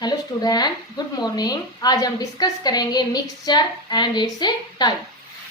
Hello student, good morning. आज हम discuss करेंगे मिक्सचर एंड इट्स टाइप।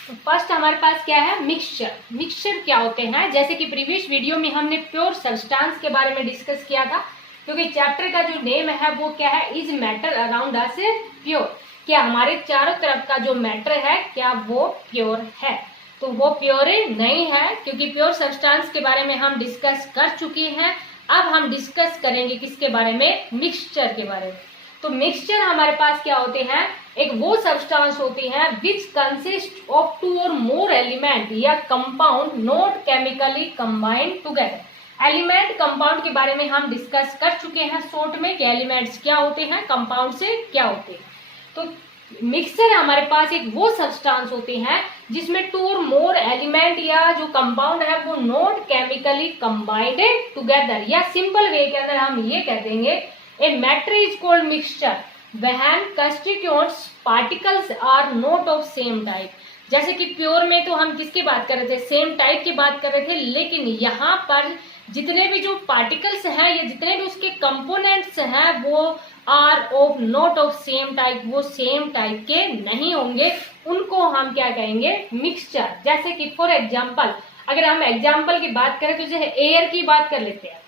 तो फर्स्ट हमारे पास क्या है, मिक्सचर। मिक्सचर क्या होते हैं? जैसे कि प्रीवियस वीडियो में हमने प्योर सब्सटेंस के बारे में डिस्कस किया था, क्योंकि चैप्टर का जो नेम है वो क्या है, is matter around us pure. क्या हमारे चारों तरफ का जो मैटर है क्या वो प्योर है? तो वो प्योर नहीं है, क्योंकि प्योर सब्सटेंस के बारे में हम डिस्कस कर चुके हैं। अब हम डिस्कस करेंगे किसके बारे में, मिक्सचर के बारे में। तो मिक्सचर हमारे पास क्या होते हैं, एक वो सब्सटेंस होती है विच कंसिस्ट ऑफ टू और मोर एलिमेंट या compound not chemically combined together. Element compound के बारे में हम डिस्कस कर चुके हैं शॉर्ट में कि एलिमेंट्स क्या होते हैं, कंपाउंड से क्या होते हैं। तो मिक्सचर हमारे पास एक वो सब्सटेंस होते हैं जिसमें टू और मोर एलिमेंट या जो कंपाउंड है वो नॉट केमिकली कंबाइंड टुगेदर, या सिंपल वे के अंदर हम ये कह देंगे a matter is called mixture when constituents particles are not of same type. जैसे कि प्योर में तो हम किसकी बात कर रहे थे, सेम टाइप की बात कर रहे थे, लेकिन यहाँ पर जितने भी जो पार्टिकल्स हैं या जितने भी उसके कंपोनेंट्स हैं वो are of not of same type, वो सेम टाइप के नहीं होंगे, उनको हम क्या कहेंगे, मिक्सचर। जैसे कि फॉर एग्जांपल, अगर हम एग्जांपल की बात करें तो जैसे एयर की बात कर लेते हैं,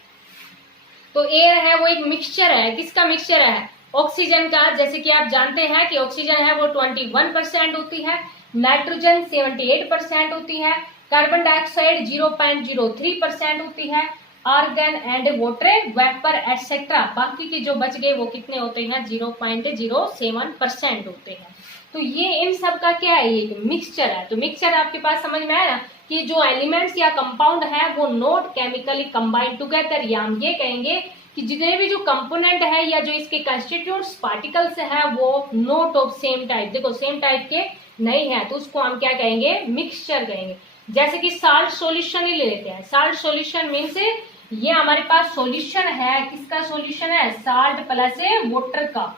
तो एयर है वो एक मिक्सचर है। किसका मिक्सचर है? ऑक्सीजन का। जैसे कि आप जानते हैं कि ऑक्सीजन है वो 21% होती है, नाइट्रोजन 78% होती है, कार्बन डाइऑक्साइड 0.03% होती है, argon and water vapour etcetera बाकी के जो बच गए वो कितने होते हैं, 0.07% होते हैं। तो ये इन सब का क्या है, ये मिक्सचर है। तो मिक्सचर आपके पास समझ में आया ना कि जो एलिमेंट्स या कंपाउंड है वो नॉट केमिकली कंबाइंड टुगेदर, या हम ये कहेंगे कि जितने भी जो कंपोनेंट है या जो इसके कंस्टिट्यूएंट्स पार्टिकल्स है वो नॉट ऑफ सेम टाइप, देखो सेम टाइप के नहीं है, तो उसको हम क्या कहेंगे, मिक्सचर कहेंगे। जैसे कि साल्ट सॉल्यूशन ही ले लेते हैं। साल्ट सॉल्यूशन मीन्स ये हमारे पास सॉल्यूशन है, किसका सॉल्यूशन है, साल्ट प्लस वाटर का।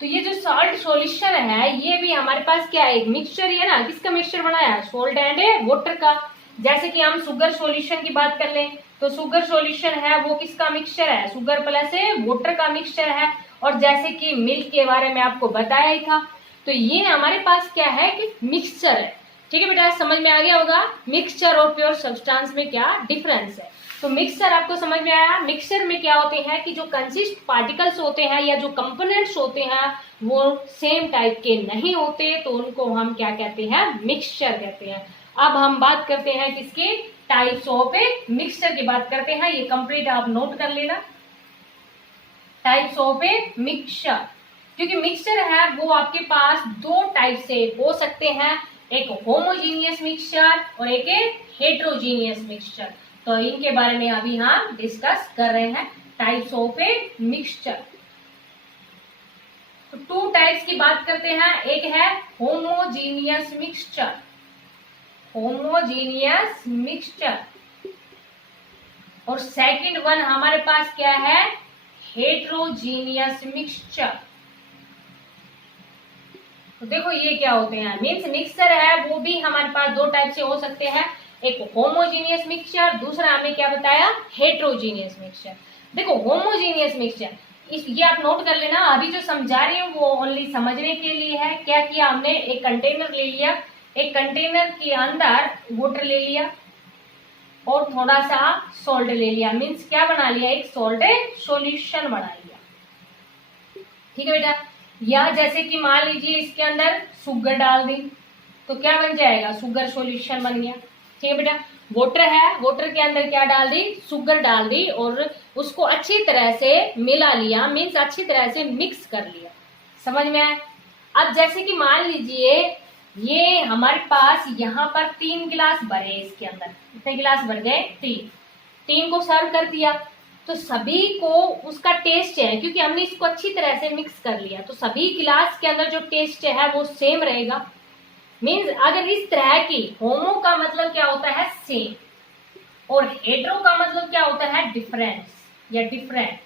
तो ये जो साल्ट सॉल्यूशन है ये भी हमारे पास क्या है, एक मिक्सचर ही है ना। किसका मिक्सचर बनाया है, सॉल्ट एंड वाटर का। जैसे कि हम शुगर सॉल्यूशन की बात कर लें तो शुगर सॉल्यूशन है वो किसका मिक्सचर है, शुगर प्लस वाटर का मिक्सचर है। और जैसे कि मिल्क के बारे में आपको बताया ही था। तो ये हमारे पास क्या है कि मिक्सचर है। ठीक है बेटा, समझ में आ गया होगा मिक्सचर और प्योर सब्सटेंस में क्या डिफरेंस है। तो मिक्सचर आपको समझ में आया। मिक्सचर में क्या होते हैं कि जो कंसिस्ट पार्टिकल्स होते हैं या जो कंपोनेंट्स होते हैं वो सेम टाइप के नहीं होते, तो उनको हम क्या कहते हैं, मिक्सचर कहते हैं। अब हम बात करते हैं किसकी, टाइप्स ऑफ मिक्सचर की बात करते हैं। ये कंप्लीट आप नोट कर लेना, टाइप्स ऑफ मिक्सचर। क्योंकि मिक्सचर है वो आपके पास दो टाइप से हो सकते हैं, एक होमोजीनियस मिक्सचर और एक हेट्रोजीनियस मिक्सचर। तो इनके बारे में अभी हम डिस्कस कर रहे हैं, टाइप्स ऑफ मिक्सचर। तो टू टाइप्स की बात करते हैं, एक है होमोजीनियस मिक्सचर, होमोजीनियस मिक्सचर, और सेकंड वन हमारे पास क्या है, हेट्रोजीनियस मिक्सचर। तो देखो ये क्या होते हैं, मीन्स मिक्सचर है वो भी हमारे पास दो टाइप से हो सकते हैं, एक होमोजीनियस मिक्सचर, दूसरा हमें क्या बताया, हेट्रोजीनियस मिक्सचर। देखो होमोजीनियस मिक्सचर ये आप नोट कर लेना, अभी जो समझा रही हूँ वो ओनली समझने के लिए है। क्या किया हमने, एक कंटेनर ले लिया, एक कंटेनर के अंदर वाटर ले लिया और थोड़ा सा सॉल्ट ले लिया, मीन्स क्या बना लिया, एक सॉल्ट सॉल्यूशन बना लिया। ठीक है बेटा, या जैसे कि मान लीजिए इसके अंदर शुगर डाल दी तो क्या बन जाएगा, शुगर सॉल्यूशन बन गया। ठीक है बेटा, वाटर है, वाटर के अंदर क्या डाल दी, शुगर डाल दी और उसको अच्छी तरह से मिला लिया, मीन्स अच्छी तरह से मिक्स कर लिया। समझ में आया। अब जैसे कि मान लीजिए ये हमारे पास यहाँ पर 3 गिलास भरे, इसके अंदर कितने गिलास भर गए, 3 को सर्व कर दिया। तो सभी को उसका टेस्ट है, क्योंकि हमने इसको अच्छी तरह से मिक्स कर लिया, तो सभी गिलास के अंदर जो टेस्ट है वो सेम रहेगा। मीन्स अगर इस तरह की, होमो का मतलब क्या होता है, सेम, और हेट्रो का मतलब क्या होता है, डिफरेंस या डिफरेंट।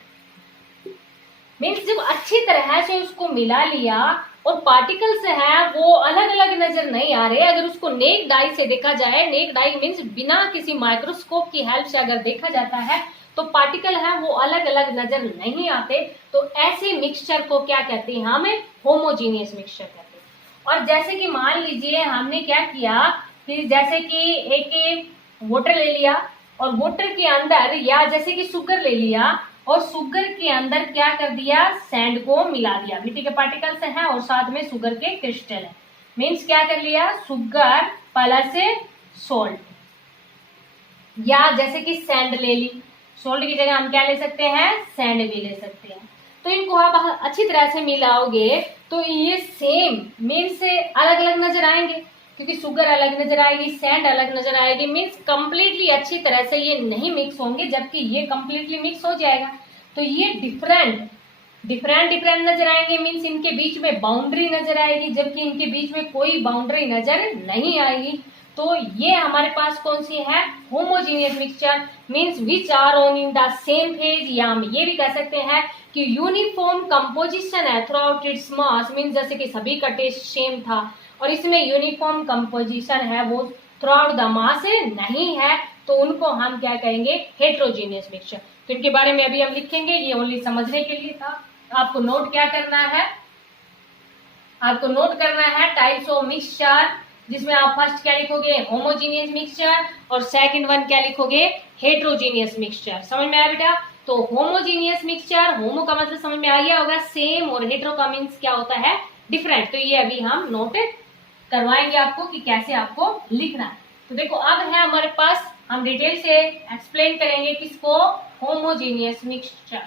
मीन्स जब अच्छी तरह से उसको मिला लिया और पार्टिकल्स है वो अलग अलग नजर नहीं आ रहे, अगर उसको नेक डाई से देखा जाए, नेक डाई मीन्स बिना किसी माइक्रोस्कोप की हेल्प से अगर देखा जाता है तो पार्टिकल है वो अलग अलग नजर नहीं आते, तो ऐसे मिक्सचर को क्या कहते हैं, हमें होमोजीनियस मिक्सचर कहते हैं। और जैसे कि मान लीजिए हमने क्या किया कि जैसे कि एक वाटर ले लिया और वाटर के अंदर या जैसे कि शुगर ले लिया और शुगर के अंदर क्या कर दिया, सैंड को मिला दिया, मिट्टी के पार्टिकल्स हैं और साथ में शुगर के क्रिस्टल है। मीन्स क्या कर लिया, शुगर प्लस सोल्ट, या जैसे कि सैंड ले ली, सोल्ट की जगह हम क्या ले सकते हैं, सैंड भी ले सकते हैं। तो इनको आप अच्छी तरह से मिलाओगे तो ये सेम मीन्स अलग अलग नजर आएंगे, क्योंकि शुगर अलग नजर आएगी, सैंड अलग नजर आएगी, मीन्स कंप्लीटली अच्छी तरह से ये नहीं मिक्स होंगे, जबकि ये कंप्लीटली मिक्स हो जाएगा। तो ये डिफरेंट नजर आएंगे, मीन्स इनके बीच में बाउंड्री नजर आएगी, जबकि इनके बीच में कोई बाउंड्री नजर नहीं आएगी। तो ये हमारे पास कौन सी है, homogeneous mixture, means which are on in the same phase, या हम ये भी कह सकते हैं कि यूनिफॉर्म कंपोजिशन है throughout its mass, means जैसे कि सभी का टेस्ट सेम था और इसमें यूनिफॉर्म कंपोजिशन है वो थ्रू आउट द मास नहीं है, तो उनको हम क्या कहेंगे, हेट्रोजीनियस मिक्सचर। तो इनके बारे में अभी हम लिखेंगे, ये ओनली समझने के लिए था। आपको नोट क्या करना है, आपको नोट करना है टाइप्स ऑफ मिक्सचर, जिसमें आप फर्स्ट क्या लिखोगे, होमोजीनियस मिक्सचर, और सेकंड वन क्या लिखोगे, हेट्रोजीनियस मिक्सचर। समझ में आया बेटा? तो होमोजीनियस मिक्सचर, होमो का मतलब समझ में आ गया होगा सेम, और हेट्रो का मीन्स क्या होता है, डिफरेंट। तो ये अभी हम नोट करवाएंगे आपको कि कैसे आपको लिखना है। तो देखो अब है हमारे पास, हम डिटेल से एक्सप्लेन करेंगे किसको, होमोजीनियस मिक्सचर,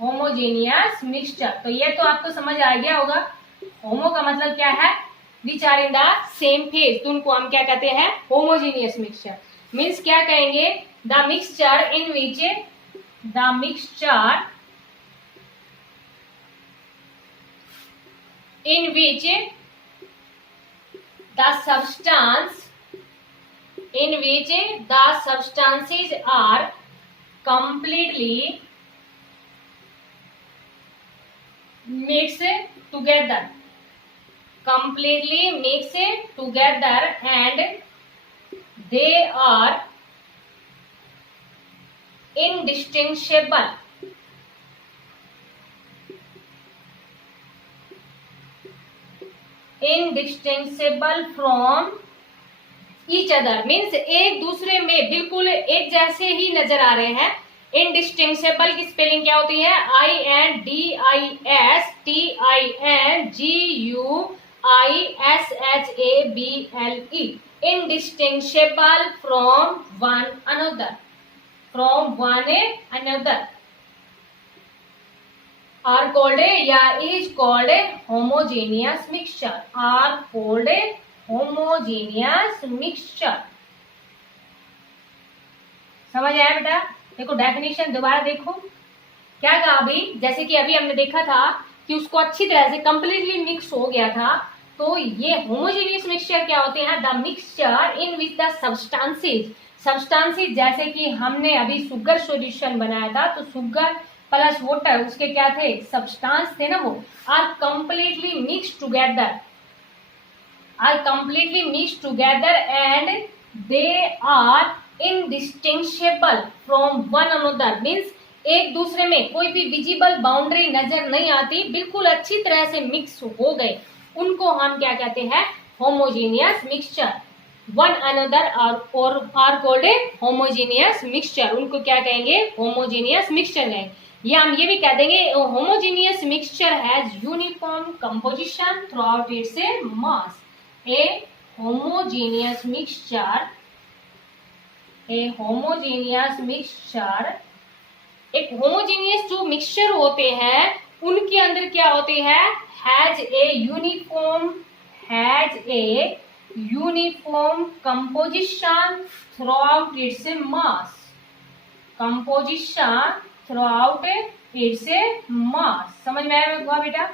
होमोजीनियस मिक्सचर। तो ये तो आपको समझ आ गया होगा, होमो का मतलब क्या है, which are in the same phase, तो उनको हम क्या कहते हैं, होमोजीनियस मिक्सचर। मीन्स क्या कहेंगे, the mixture in which, the mixture in which the substance, in which the substances are completely mixed together, completely mixed together, and they are indistinguishable, indistinguishable from each other, means एक दूसरे में बिल्कुल एक जैसे ही नजर आ रहे हैं। इनडिस्टिंग्विशेबल की स्पेलिंग क्या होती है, INDISTINGUISHABLE, indistinguishable from one another, from one another, are called या is called homogeneous mixture, are called homogeneous mixture. समझ आया बेटा? देखो डेफिनेशन दोबारा देखो, क्या कहा अभी, जैसे कि अभी हमने देखा था कि उसको अच्छी तरह से कंप्लीटली मिक्स हो गया था। तो ये होमोजीनियस मिक्सचर क्या होते हैं, the mixture in which the substances, जैसे कि हमने अभी शुगर सॉल्यूशन बनाया था, तो शुगर प्लस वाटर उसके क्या थे, सब्सटेंस थे ना, वो आर completely mix together, are completely mixed together and they are indistinguishable from one another, means एक दूसरे में कोई भी विजिबल बाउंड्री नजर नहीं आती, बिल्कुल अच्छी तरह से मिक्स हो गए, उनको हम क्या कहते हैं, होमोजीनियस मिक्सचर। वन अनदर और आर कॉल्ड होमोजीनियस मिक्सचर, उनको क्या कहेंगे, होमोजीनियस मिक्सचर कहेंगे। या हम ये भी कह देंगे homogeneous mixture has uniform composition throughout its mass. A homogeneous mixture, a homogeneous mixture, एक होमोजीनियस जो मिक्सचर होते हैं उनके अंदर क्या होते हैं, has a uniform composition throughout its mass, composition throughout its मास। समझ में आया बेटा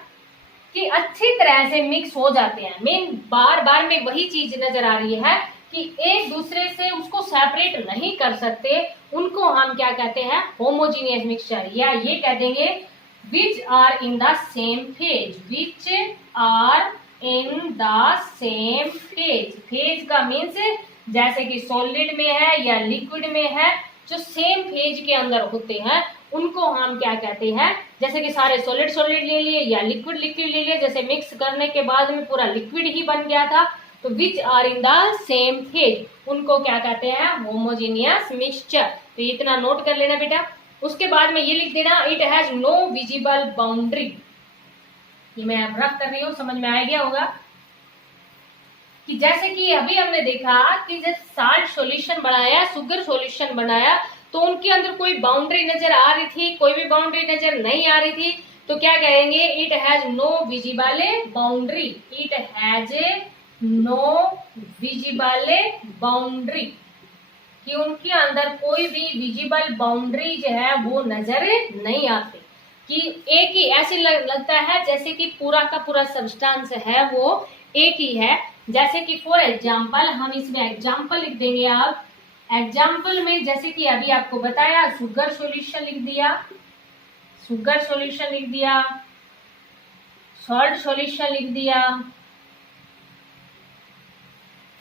कि अच्छी तरह से मिक्स हो जाते हैं, मेन बार बार में वही चीज नजर आ रही है कि एक दूसरे से उसको सेपरेट नहीं कर सकते, उनको हम क्या कहते हैं, होमोजीनियस मिक्सचर। या ये कह देंगे which are in the same phase, which are in the same phase, phase का मीन्स जैसे कि सॉलिड में है या लिक्विड में है, जो सेम फेज के अंदर होते हैं उनको हम क्या कहते हैं, जैसे कि सारे सॉलिड सॉलिड ले लिए या लिक्विड लिक्विड ले लिए, जैसे मिक्स करने के बाद में पूरा लिक्विड ही बन गया था, तो which are in the same phase, उनको क्या कहते हैं, होमोजेनियस मिक्सचर। तो इतना नोट कर लेना बेटा। उसके बाद में ये लिख देना, it has no visible boundary. ये मैं रफ कर रही हूँ, समझ में आ गया होगा कि जैसे कि अभी हमने देखा कि जब साल्ट सॉल्यूशन बनाया, शुगर सॉल्यूशन बनाया, तो उनके अंदर कोई बाउंड्री नजर आ रही थी, कोई भी बाउंड्री नजर नहीं आ रही थी, तो क्या कहेंगे, it has no visible boundary, it has no visible boundary, कि उनके अंदर कोई भी विजिबल बाउंड्री जो है वो नजर नहीं आती, कि एक ही ऐसे लगता है जैसे कि पूरा का पूरा सब्सटेंस है वो एक ही है। जैसे कि फॉर एग्जाम्पल हम इसमें एग्जाम्पल लिख देंगे। आप एग्जाम्पल में जैसे कि अभी आपको बताया, शुगर सॉल्यूशन लिख दिया, शुगर सॉल्यूशन लिख दिया, सॉल्ट सॉल्यूशन लिख दिया,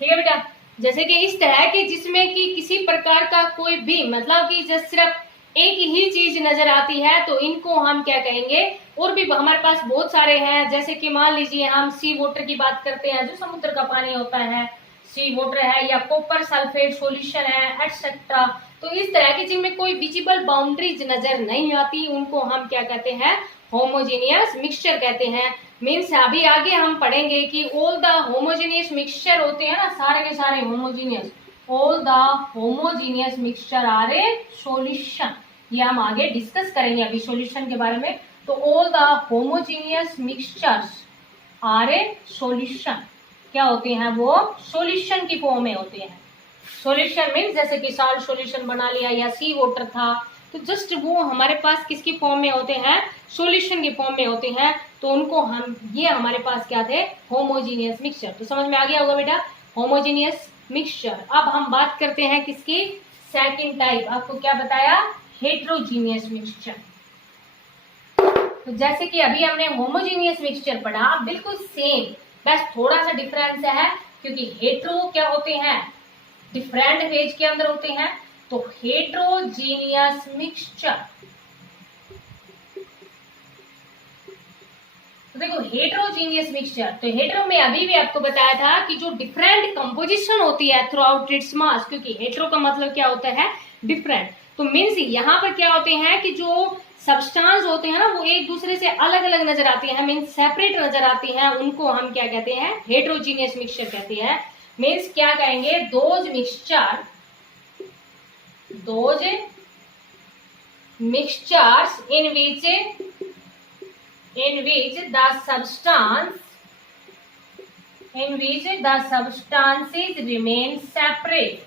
ठीक है बेटा। जैसे कि इस तरह के जिसमें कि किसी प्रकार का कोई भी मतलब कि जब सिर्फ एक ही चीज नजर आती है, तो इनको हम क्या कहेंगे। और भी हमारे पास बहुत सारे हैं, जैसे कि मान लीजिए हम सी वाटर की बात करते हैं, जो समुद्र का पानी होता है, सी वाटर है, या कॉपर सल्फेट सॉल्यूशन है, एटसेट्रा। तो इस तरह के जिनमें कोई विजिबल बाउंड्रीज नजर नहीं आती, उनको हम क्या कहते हैं, होमोजेनियस मिक्सचर कहते हैं। मीन्स अभी आगे हम पढ़ेंगे कि ऑल द होमोजेनियस मिक्सचर होते हैं ना, सारे के सारे homogeneous, all the homogeneous mixture are a solution. ये हम आगे डिस्कस करेंगे अभी सॉल्यूशन के बारे में। तो all the homogeneous mixtures are a solution, क्या होते हैं, वो सॉल्यूशन की फॉर्म में होते हैं। सॉल्यूशन मीन्स जैसे कि साल्ट सॉल्यूशन बना लिया या सी वाटर था, तो जस्ट वो हमारे पास किसकी फॉर्म में होते हैं, सॉल्यूशन की फॉर्म में होते हैं। तो उनको हम, ये हमारे पास क्या थे, होमोजेनियस मिक्सचर। तो समझ में आ गया होगा बेटा, होमोजेनियस मिक्सचर। अब हम बात करते हैं किसकी, सेकंड टाइप। आपको क्या बताया, हेट्रोजीनियस मिक्सचर। तो जैसे कि अभी हमने होमोजेनियस मिक्सचर पढ़ा, बिल्कुल सेम, बस थोड़ा सा डिफरेंस है, क्योंकि हेट्रो क्या होते हैं, डिफरेंट फेज के अंदर होते हैं। तो हेट्रोजीनियस मिक्सचर, तो देखो हेट्रोजीनियस मिक्सचर, तो हेट्रो में अभी भी आपको बताया था कि जो डिफरेंट कंपोजिशन होती है थ्रू आउट इट्स मास, क्योंकि हेट्रो का मतलब क्या होता है, डिफरेंट। तो मीन्स यहाँ पर क्या होते हैं कि जो सब्सटेंस होते हैं ना, वो एक दूसरे से अलग अलग नजर आती है, मीन्स सेपरेट नजर आती हैं, उनको हम क्या कहते हैं, हेट्रोजीनियस मिक्सचर कहते हैं। मीन्स क्या कहेंगे, those mixtures in which the substances remain separate,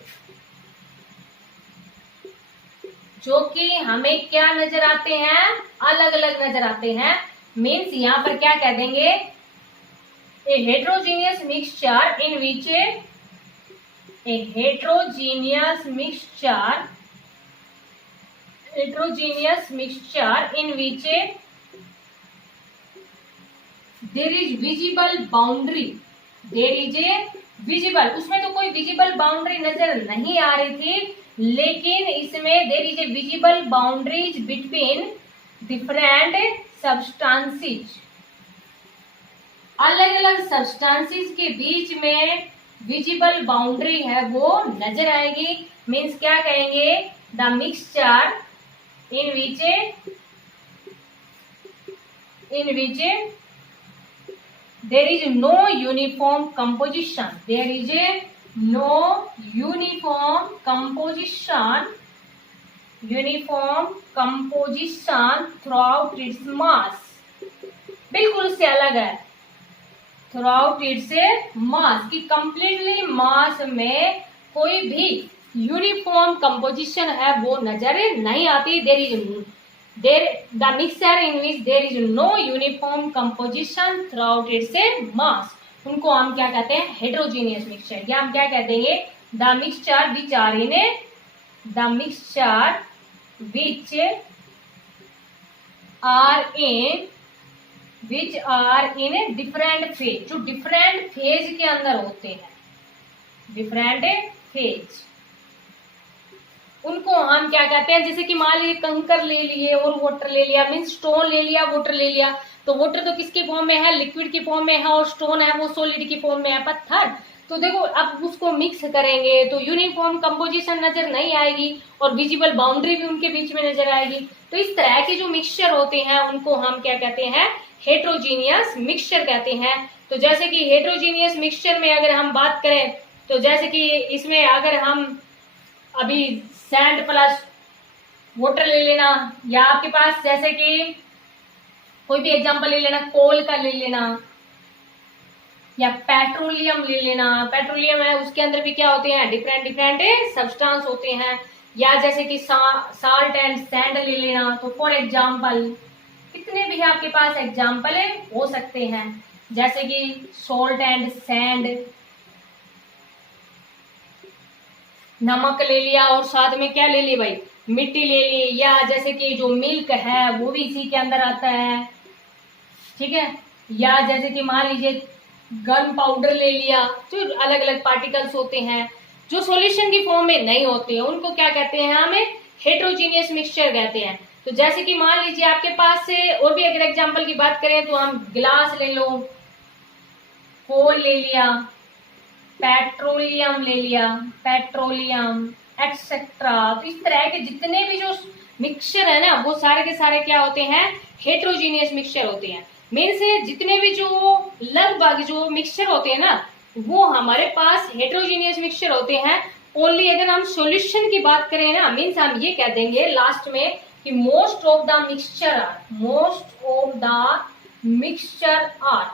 जो कि हमें क्या नजर आते हैं, अलग अलग नजर आते हैं। मीन्स यहाँ पर क्या कह देंगे, a heterogeneous mixture in which a heterogeneous mixture in which there is visible boundary, there is a visible, उसमें तो कोई visible boundary नजर नहीं आ रही थी, लेकिन इसमें there is a visible boundaries between different substances, अलग अलग substances के बीच में विजिबल बाउंड्री है वो नजर आएगी। मीन्स क्या कहेंगे, the mixture in which there is no uniform composition, there is no uniform composition throughout its mass, बिल्कुल उससे अलग है, थ्रू आउट इट्स मास, की कंप्लीटली मास में कोई भी यूनिफॉर्म कंपोजिशन है वो नजर नहीं आती। The mixture in which there is no uniform composition throughout its mass, उनको हम क्या कहते हैं, हेट्रोजीनियस मिक्सचर। या हम क्या कहते हैं, the mixture which are in different phase, जो डिफरेंट फेज के अंदर होते हैं, डिफरेंट फेज। उनको हम क्या कहते हैं, जैसे कि मान लीजिए कंकर ले लिए और वाटर ले लिया, मीन्स स्टोन ले लिया वाटर ले लिया, तो वाटर तो किसकी फॉर्म में है, लिक्विड की फॉर्म में है, और स्टोन है वो सॉलिड की फॉर्म में है, पत्थर। तो देखो अब उसको मिक्स करेंगे तो यूनिफॉर्म कंपोजिशन नजर नहीं आएगी और विजिबल बाउंड्री भी उनके बीच में नजर आएगी। तो इस तरह के जो मिक्सचर होते हैं उनको हम क्या कहते हैं, हेट्रोजीनियस मिक्सचर कहते हैं। तो जैसे कि हेट्रोजीनियस मिक्सचर में अगर हम बात करें तो जैसे कि इसमें अगर हम अभी सैंड प्लस वाटर ले लेना, या आपके पास जैसे कि कोई भी एग्जांपल ले लेना, कोल का ले लेना या पेट्रोलियम ले लेना, पेट्रोलियम है उसके अंदर भी क्या होते हैं, डिफरेंट डिफरेंट सब्सटेंस होते हैं। या जैसे कि साल्ट एंड सैंड ले लेना, तो फॉर एग्जांपल कितने भी आपके पास एग्जांपल हो सकते हैं, जैसे कि सॉल्ट एंड सैंड, नमक ले लिया और साथ में क्या ले ली भाई, मिट्टी ले ली। या जैसे कि जो मिल्क है वो भी इसी के अंदर आता है, ठीक है। या जैसे कि मान लीजिए गन पाउडर ले लिया, जो अलग अलग पार्टिकल्स होते हैं जो सॉल्यूशन की फॉर्म में नहीं होते हैं उनको क्या कहते हैं, हमें हेट्रोजीनियस मिक्सचर कहते हैं। तो जैसे कि मान लीजिए आपके पास से और भी अगर एग्जांपल की बात करें तो हम गिलास ले लो, कोल ले लिया, पेट्रोलियम ले लिया, पेट्रोलियम एक्सेट्रा। तो इस तरह के जितने भी जो मिक्सचर है ना वो सारे के सारे क्या होते हैं, हेट्रोजीनियस मिक्सचर होते हैं। मेन से जितने भी जो लगभग जो मिक्सचर होते हैं ना वो हमारे पास हेट्रोजीनियस मिक्सचर होते हैं। ओनली अगर हम सॉल्यूशन की बात करें ना, मीन्स हम ये कह देंगे लास्ट में कि most of the mixture are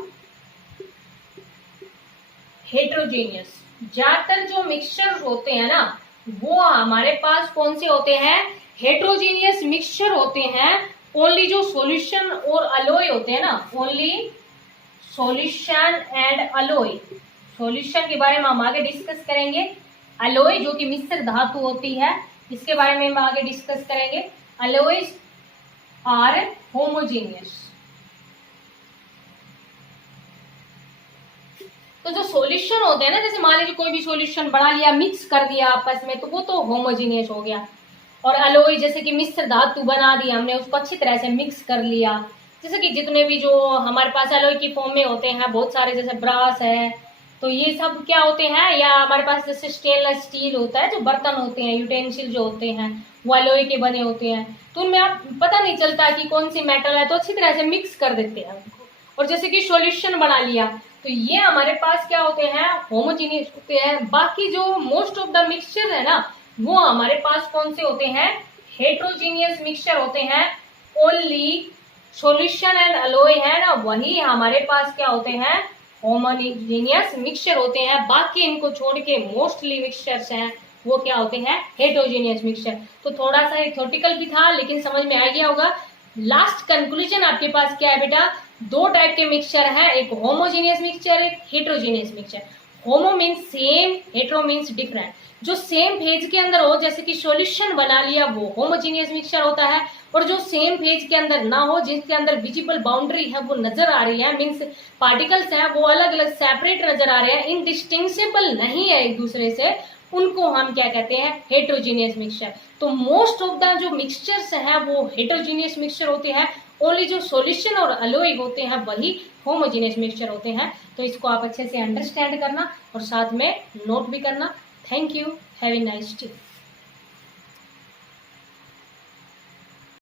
heterogeneous. ज्यादातर जो मिक्सचर होते हैं ना वो हमारे पास कौन से होते हैं, हेट्रोजीनियस मिक्सचर होते हैं। ओनली जो सॉल्यूशन और अलोय होते हैं ना, only solution and alloy, solution के बारे में हम आगे डिस्कस करेंगे। अलोय जो कि मिश्र धातु होती है इसके बारे में हम आगे डिस्कस करेंगे। अलोयज आर होमोजीनियस। तो जो सॉल्यूशन होते हैं ना, जैसे मान लीजिए कोई भी सॉल्यूशन बना लिया, मिक्स कर दिया आपस में, तो वो तो होमोजीनियस हो गया। और अलोय जैसे कि मिश्र धातु बना दी हमने, उसको अच्छी तरह से मिक्स कर लिया। जैसे कि जितने भी जो हमारे पास अलोय की फॉर्म में होते हैं बहुत सारे, जैसे ब्रास है, तो ये सब क्या होते हैं। या हमारे पास जैसे स्टेनलेस स्टील होता है, जो बर्तन होते हैं, यूटेंसिल जो होते हैं वो अलोय के बने होते हैं। तो उनमें आप पता नहीं चलता कि कौन सी मेटल है, तो अच्छी तरह से मिक्स कर देते हैं उनको। और जैसे कि सॉल्यूशन बना लिया, तो ये हमारे पास क्या होते हैं, होमोजीनियस होते हैं। बाकी जो मोस्ट ऑफ द मिक्सचर है ना वो हमारे पास कौन से होते हैं, हेट्रोजीनियस मिक्सचर होते हैं। ओनली सॉल्यूशन एंड अलोय है ना वही हमारे पास क्या होते हैं, होमोजीनियस मिक्सचर होते हैं। बाकी इनको छोड़ के मोस्टली मिक्सचर्स हैं वो क्या होते हैं, हेट्रोजीनियस मिक्सचर। तो थोड़ा सा थ्योरेटिकल भी था लेकिन समझ में आ गया होगा। लास्ट कंक्लूजन आपके पास क्या है बेटा, दो टाइप के मिक्सचर है, एक होमोजीनियस मिक्सचर, एक हेट्रोजीनियस मिक्सचर। होमो means same, hetero means different. जो सेम फेज के अंदर हो, जैसे कि सॉल्यूशन बना लिया, वो होमोजीनियस मिक्सचर होता है। और जो सेम फेज के अंदर ना हो, जिसके अंदर विजिबल बाउंड्री है वो नजर आ रही है, मीन्स पार्टिकल्स हैं वो अलग अलग सेपरेट नजर आ रहे हैं, इनडिस्टिंग्विशेबल नहीं है एक दूसरे से, उनको हम क्या कहते हैं, हेट्रोजीनियस मिक्सचर। तो मोस्ट ऑफ द जो मिक्सचर्स हैं वो हेट्रोजीनियस मिक्सचर होते हैं। ओनली जो सॉल्यूशन और अलोय होते हैं वही होमोजीनियस मिक्सचर होते हैं। तो इसको आप अच्छे से अंडरस्टैंड करना और साथ में नोट भी करना। Thank you, have a nice day.